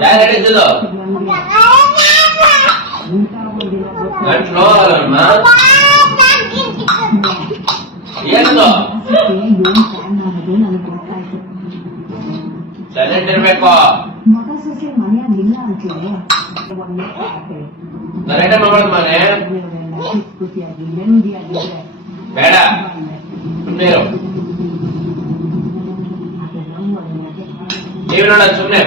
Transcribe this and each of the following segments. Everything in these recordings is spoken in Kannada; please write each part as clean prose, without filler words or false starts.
ಯಾರು ಹೇಳಿದ್ದು ಗಂಟ್ಲು ಏನದು ಸೈಲೆಂಟ್ ಇರ್ಬೇಕು ಗಲಾಟೆ ಮಾಡ್ಬಾರ್ದು ಮನೆ ಬೇಡ ಸುಮ್ಮನೆ ಇರು ನೀವು ನೋಡ ಸುಮ್ಮನೆ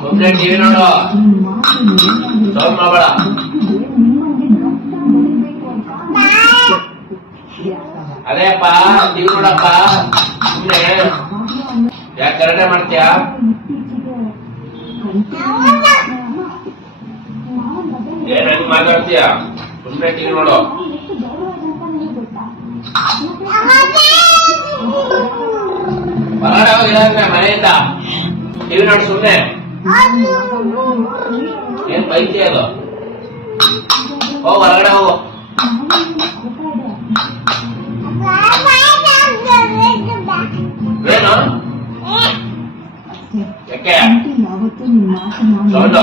ಸುಮ್ಮನೆ ಟಿವಿ ನೋಡು ಸೌಂಡ್ ಮಾಡಬೇಡ ಅದೇಪ್ಪ ಟಿವಿ ನೋಡಪ್ಪ ಸುಮ್ಮನೆ ಯಾಕೆ ಗಲಾಟೆ ಮಾಡ್ತೀಯ ಏನ್ ಮಾತಾಡ್ತೀಯ ಸುಮ್ಮನೆ ಟಿವಿ ನೋಡು ಹೊರಗಡೆ ಹೋಗಿಲ್ಲ ಮನೆಯಿಂದ ಟಿವಿ ನೋಡು ಸುಮ್ಮನೆ ಏನ್ ಬೈತಿ ಅದು ಹೋಗು ಹೊರಗಡೆ ಹೋಗು ಏನು ಯಾಕೆ ಸೌಂಡು